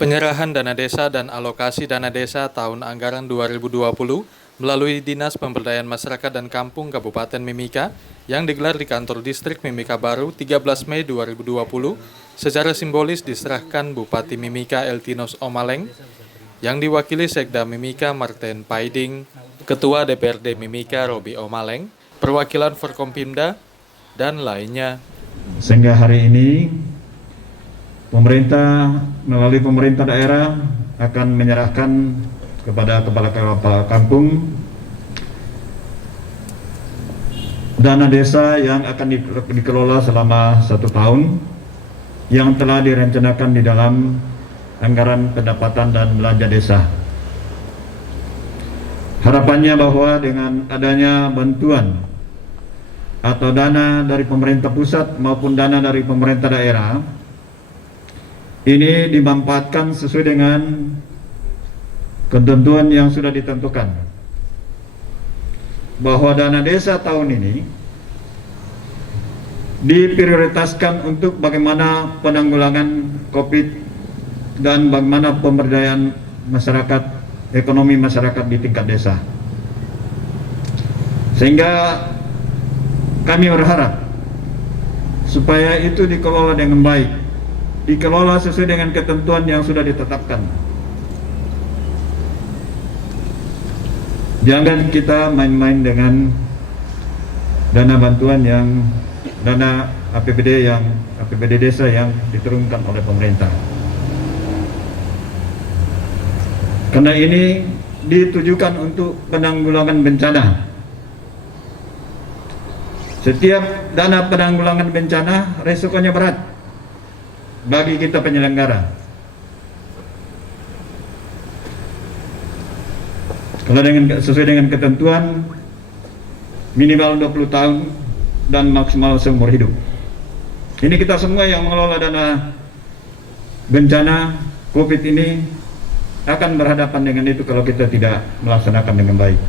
Penyerahan dana desa dan alokasi dana desa tahun anggaran 2020 melalui Dinas Pemberdayaan Masyarakat dan Kampung Kabupaten Mimika yang digelar di kantor distrik Mimika Baru 13 Mei 2020 secara simbolis diserahkan Bupati Mimika Eltinus Omaleng yang diwakili Sekda Mimika Martin Paiding, Ketua DPRD Mimika Robi Omaleng, perwakilan Forkompimda, dan lainnya. Sehingga hari ini pemerintah melalui pemerintah daerah akan menyerahkan kepada kepala kampung dana desa yang akan dikelola selama 1 tahun yang telah direncanakan di dalam anggaran pendapatan dan belanja desa. Harapannya bahwa dengan adanya bantuan atau dana dari pemerintah pusat maupun dana dari pemerintah daerah ini dimanfaatkan sesuai dengan ketentuan yang sudah ditentukan, bahwa dana desa tahun ini diprioritaskan untuk bagaimana penanggulangan COVID dan bagaimana pemberdayaan masyarakat, ekonomi masyarakat di tingkat desa. Sehingga kami berharap supaya itu dikelola dengan baik, dikelola sesuai dengan ketentuan yang sudah ditetapkan. Jangan kita main-main dengan dana bantuan yang dana APBD desa yang diturunkan oleh pemerintah. Karena ini ditujukan untuk penanggulangan bencana. Setiap dana penanggulangan bencana resikonya berat bagi kita penyelenggara. Kalau sesuai dengan ketentuan minimal 20 tahun dan maksimal seumur hidup. Ini kita semua yang mengelola dana bencana COVID ini akan berhadapan dengan itu kalau kita tidak melaksanakan dengan baik.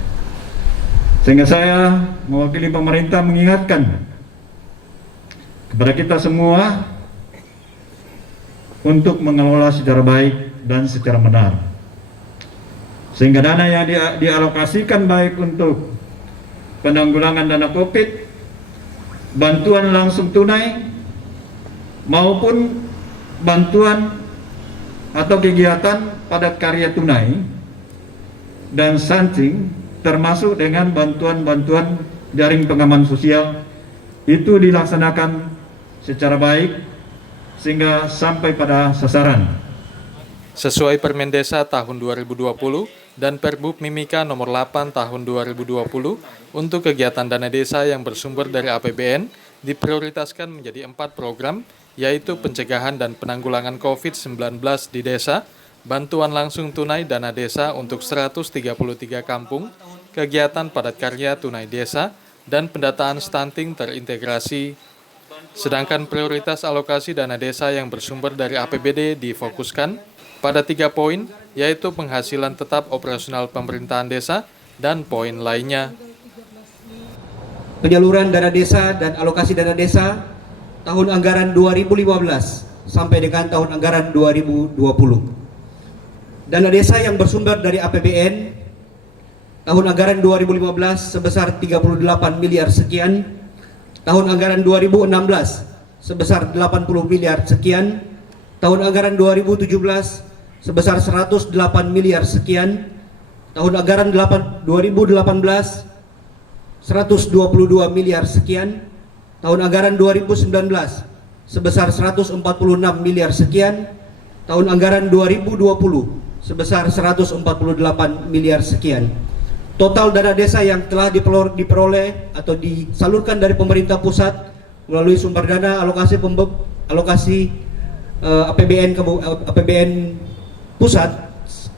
Sehingga saya mewakili pemerintah mengingatkan kepada kita semua untuk mengelola secara baik dan secara benar, sehingga dana yang dialokasikan baik untuk penanggulangan dana COVID, bantuan langsung tunai, maupun bantuan atau kegiatan padat karya tunai dan stunting, termasuk dengan bantuan-bantuan jaring pengaman sosial, itu dilaksanakan secara baik sehingga sampai pada sasaran. Sesuai Permen Desa tahun 2020 dan Perbub Mimika nomor 8 tahun 2020, untuk kegiatan dana desa yang bersumber dari APBN diprioritaskan menjadi 4 program, yaitu pencegahan dan penanggulangan COVID-19 di desa, bantuan langsung tunai dana desa untuk 133 kampung, kegiatan padat karya tunai desa, dan pendataan stunting terintegrasi. Sedangkan prioritas alokasi dana desa yang bersumber dari APBD difokuskan pada 3 poin, yaitu penghasilan tetap operasional pemerintahan desa dan poin lainnya. Penyaluran dana desa dan alokasi dana desa tahun anggaran 2015 sampai dengan tahun anggaran 2020. Dana desa yang bersumber dari APBN tahun anggaran 2015 sebesar 38 miliar sekian, tahun anggaran 2016 sebesar 80 miliar sekian, tahun anggaran 2017 sebesar 108 miliar sekian, tahun anggaran 2018 122 miliar sekian, tahun anggaran 2019 sebesar 146 miliar sekian, tahun anggaran 2020 sebesar 148 miliar sekian. Total dana desa yang telah diperoleh atau disalurkan dari pemerintah pusat melalui sumber dana alokasi APBN pusat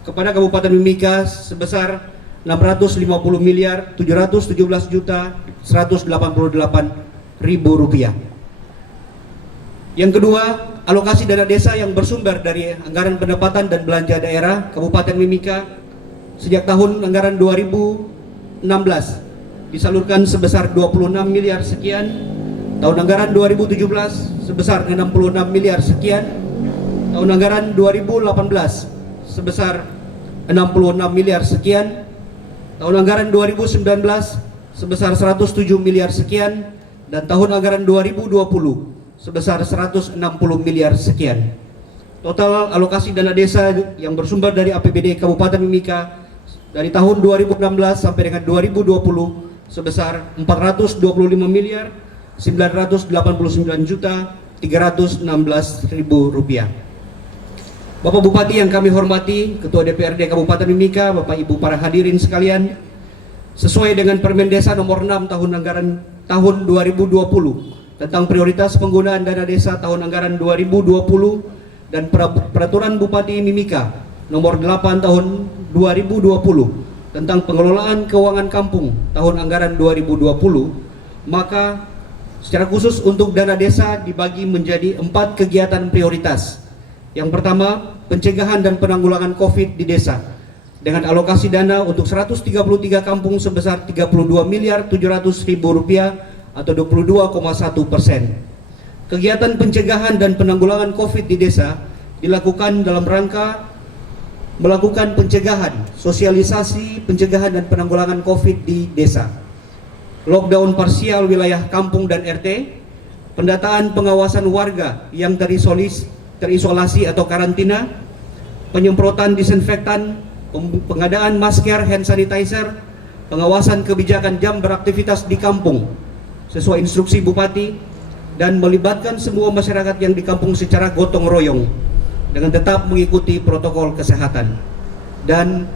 kepada Kabupaten Mimika sebesar 650 miliar 717 juta 188 ribu rupiah. Yang kedua, alokasi dana desa yang bersumber dari anggaran pendapatan dan belanja daerah Kabupaten Mimika sejak tahun anggaran 2016 disalurkan sebesar 26 miliar sekian, tahun anggaran 2017 sebesar 66 miliar sekian, tahun anggaran 2018 sebesar 66 miliar sekian, tahun anggaran 2019 sebesar 107 miliar sekian, dan tahun anggaran 2020 sebesar 160 miliar sekian. Total alokasi dana desa yang bersumber dari APBD Kabupaten Mimika dari tahun 2016 sampai dengan 2020 sebesar 425 miliar 989 juta 316.000 rupiah. Bapak Bupati yang kami hormati, Ketua DPRD Kabupaten Mimika, Bapak Ibu para hadirin sekalian, sesuai dengan Permen Desa nomor 6 tahun anggaran tahun 2020 tentang prioritas penggunaan dana desa tahun anggaran 2020 dan Peraturan Bupati Mimika nomor 8 tahun 2020 tentang pengelolaan keuangan kampung tahun anggaran 2020, maka secara khusus untuk dana desa dibagi menjadi 4 kegiatan prioritas. Yang pertama, pencegahan dan penanggulangan COVID di desa dengan alokasi dana untuk 133 kampung sebesar 32 miliar 700 ribu rupiah atau 22,1%. Kegiatan pencegahan dan penanggulangan COVID di desa dilakukan dalam rangka melakukan pencegahan, sosialisasi pencegahan dan penanggulangan COVID di desa, lockdown parsial wilayah kampung dan RT, pendataan pengawasan warga yang terisolasi atau karantina, penyemprotan disinfektan, pengadaan masker, hand sanitizer, pengawasan kebijakan jam beraktivitas di kampung sesuai instruksi Bupati, dan melibatkan semua masyarakat yang di kampung secara gotong royong dengan tetap mengikuti protokol kesehatan, dan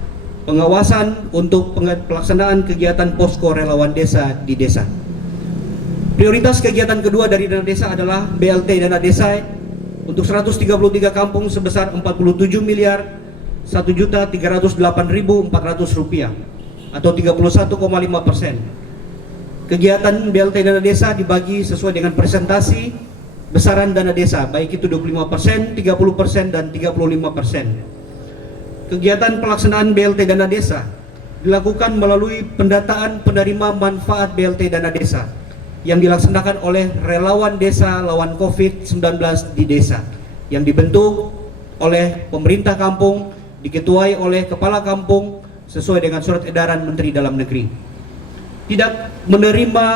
pengawasan untuk pelaksanaan kegiatan posko relawan desa di desa. Prioritas kegiatan kedua dari dana desa adalah BLT dana desa untuk 133 kampung sebesar 47 miliar 1.308.400 rupiah atau 31,5%. Kegiatan BLT dana desa dibagi sesuai dengan presentasi besaran dana desa, baik itu 25%, 30%, dan 35%. Kegiatan pelaksanaan BLT dana desa dilakukan melalui pendataan penerima manfaat BLT dana desa yang dilaksanakan oleh relawan desa lawan COVID-19 di desa yang dibentuk oleh pemerintah kampung, diketuai oleh kepala kampung sesuai dengan surat edaran Menteri Dalam Negeri. Tidak menerima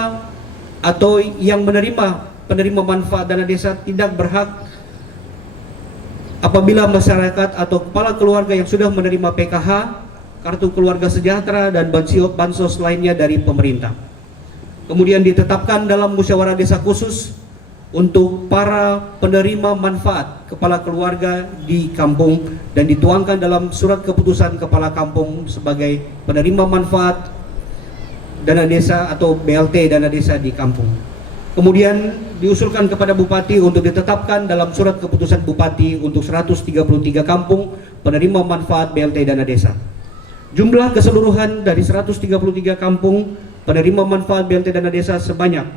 atau yang penerima manfaat dana desa tidak berhak apabila masyarakat atau kepala keluarga yang sudah menerima PKH, kartu keluarga sejahtera, dan bansos lainnya dari pemerintah. Kemudian ditetapkan dalam musyawarah desa khusus untuk para penerima manfaat kepala keluarga di kampung dan dituangkan dalam surat keputusan kepala kampung sebagai penerima manfaat dana desa atau BLT dana desa di kampung. Kemudian diusulkan kepada Bupati untuk ditetapkan dalam surat keputusan Bupati untuk 133 kampung penerima manfaat BLT dana desa. Jumlah keseluruhan dari 133 kampung penerima manfaat BLT dana desa sebanyak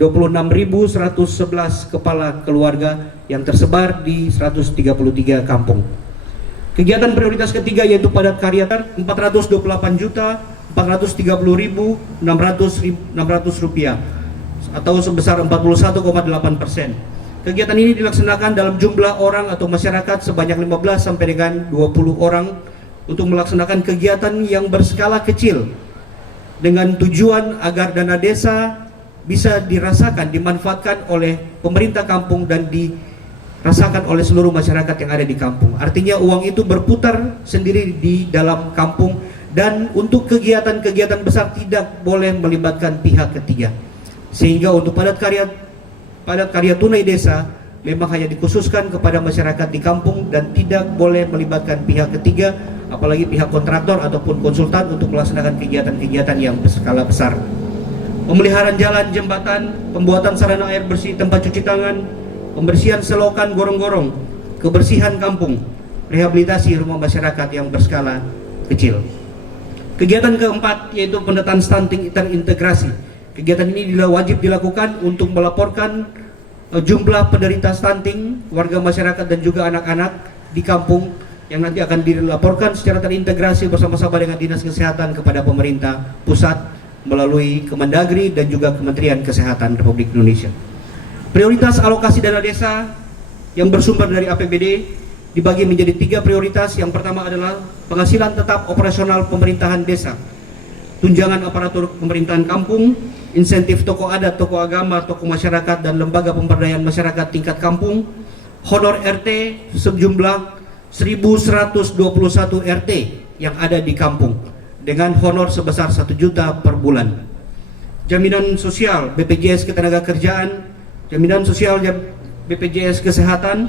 26.111 kepala keluarga yang tersebar di 133 kampung. Kegiatan prioritas ketiga yaitu padat karya 428.430.600 rupiah atau sebesar 41,8%. Kegiatan ini dilaksanakan dalam jumlah orang atau masyarakat sebanyak 15 sampai dengan 20 orang untuk melaksanakan kegiatan yang berskala kecil dengan tujuan agar dana desa bisa dirasakan, dimanfaatkan oleh pemerintah kampung dan dirasakan oleh seluruh masyarakat yang ada di kampung. Artinya uang itu berputar sendiri di dalam kampung, dan untuk kegiatan-kegiatan besar tidak boleh melibatkan pihak ketiga. Sehingga untuk padat karya tunai desa memang hanya dikhususkan kepada masyarakat di kampung dan tidak boleh melibatkan pihak ketiga, apalagi pihak kontraktor ataupun konsultan untuk melaksanakan kegiatan-kegiatan yang berskala besar. Pemeliharaan jalan, jembatan, pembuatan sarana air bersih, tempat cuci tangan, pembersihan selokan, gorong-gorong, kebersihan kampung, rehabilitasi rumah masyarakat yang berskala kecil. Kegiatan keempat yaitu pendataan stunting terintegrasi. Kegiatan ini wajib dilakukan untuk melaporkan jumlah penderita stunting, warga masyarakat dan juga anak-anak di kampung yang nanti akan dilaporkan secara terintegrasi bersama-sama dengan Dinas Kesehatan kepada pemerintah pusat melalui Kemendagri dan juga Kementerian Kesehatan Republik Indonesia. Prioritas alokasi dana desa yang bersumber dari APBD dibagi menjadi 3 prioritas. Yang pertama adalah penghasilan tetap operasional pemerintahan desa, tunjangan aparatur pemerintahan kampung, insentif tokoh adat, tokoh agama, tokoh masyarakat, dan lembaga pemberdayaan masyarakat tingkat kampung, honor RT sejumlah 1.121 RT yang ada di kampung dengan honor sebesar 1 juta per bulan. Jaminan sosial BPJS Ketenagakerjaan, jaminan sosial BPJS Kesehatan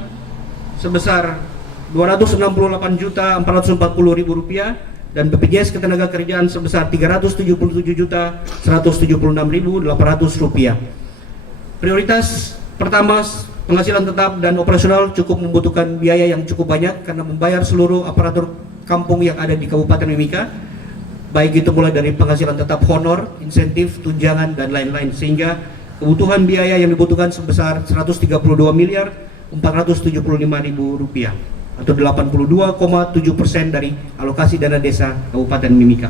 sebesar Rp268.440.000 dan BPJS Ketenagakerjaan sebesar Rp377.176.800. Prioritas pertama, penghasilan tetap dan operasional cukup membutuhkan biaya yang cukup banyak karena membayar seluruh aparatur kampung yang ada di Kabupaten Mimika, baik itu mulai dari penghasilan tetap, honor, insentif, tunjangan, dan lain-lain, sehingga kebutuhan biaya yang dibutuhkan sebesar Rp132.475.000 atau 82,7% dari alokasi dana desa Kabupaten Mimika.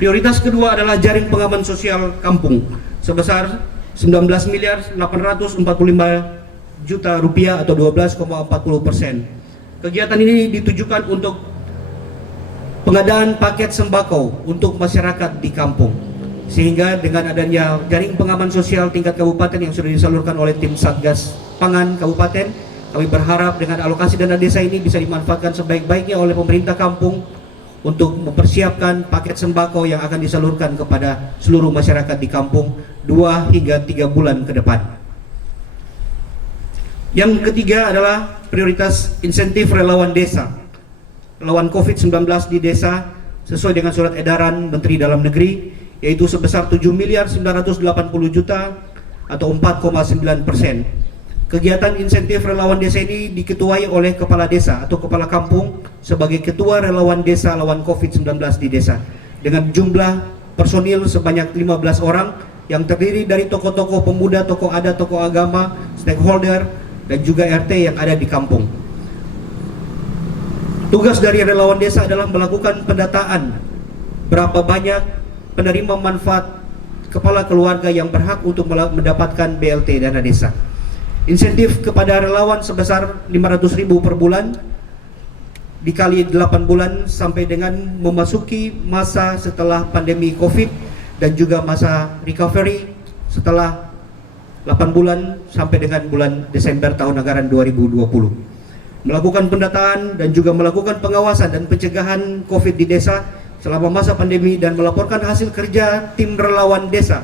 Prioritas kedua adalah jaring pengaman sosial kampung sebesar Rp19.845.000.000 atau 12,40%. Kegiatan ini ditujukan untuk pengadaan paket sembako untuk masyarakat di kampung, sehingga dengan adanya jaring pengaman sosial tingkat kabupaten yang sudah disalurkan oleh tim Satgas Pangan Kabupaten, kami berharap dengan alokasi dana desa ini bisa dimanfaatkan sebaik-baiknya oleh pemerintah kampung untuk mempersiapkan paket sembako yang akan disalurkan kepada seluruh masyarakat di kampung 2 hingga 3 bulan ke depan. Yang ketiga adalah prioritas insentif relawan desa, relawan COVID-19 di desa sesuai dengan surat edaran Menteri Dalam Negeri, yaitu sebesar Rp7.980.000.000 atau 4,9%. Kegiatan insentif relawan desa ini diketuai oleh kepala desa atau kepala kampung sebagai ketua relawan desa lawan COVID-19 di desa dengan jumlah personil sebanyak 15 orang yang terdiri dari tokoh-tokoh pemuda, tokoh adat, tokoh agama, stakeholder, dan juga RT yang ada di kampung. Tugas dari relawan desa adalah melakukan pendataan berapa banyak penerima manfaat kepala keluarga yang berhak untuk mendapatkan BLT dana desa. Insentif kepada relawan sebesar Rp500.000 per bulan dikali 8 bulan sampai dengan memasuki masa setelah pandemi COVID dan juga masa recovery setelah 8 bulan sampai dengan bulan Desember tahun anggaran 2020. Melakukan pendataan dan juga melakukan pengawasan dan pencegahan COVID di desa selama masa pandemi dan melaporkan hasil kerja tim relawan desa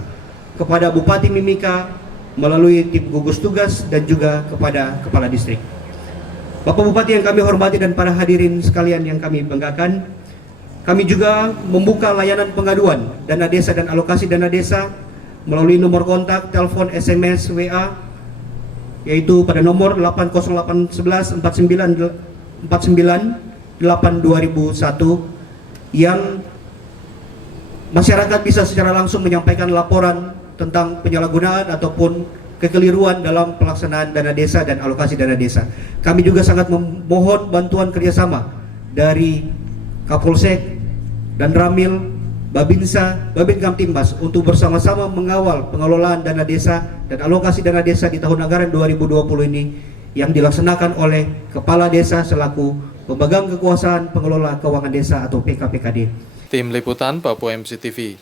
kepada Bupati Mimika melalui tim gugus tugas dan juga kepada kepala distrik. Bapak Bupati yang kami hormati dan para hadirin sekalian yang kami banggakan, kami juga membuka layanan pengaduan dana desa dan alokasi dana desa melalui nomor kontak, telepon, SMS, WA, yaitu pada nomor 80811 49 8 2001 yang masyarakat bisa secara langsung menyampaikan laporan tentang penyalahgunaan ataupun kekeliruan dalam pelaksanaan dana desa dan alokasi dana desa. Kami juga sangat memohon bantuan kerjasama dari Kapolsek dan Ramil, Babinsa, Babin Kamtimas untuk bersama-sama mengawal pengelolaan dana desa dan alokasi dana desa di tahun anggaran 2020 ini yang dilaksanakan oleh Kepala Desa selaku pemegang kekuasaan pengelola keuangan desa atau PKPKD. Tim Liputan Papua MC TV.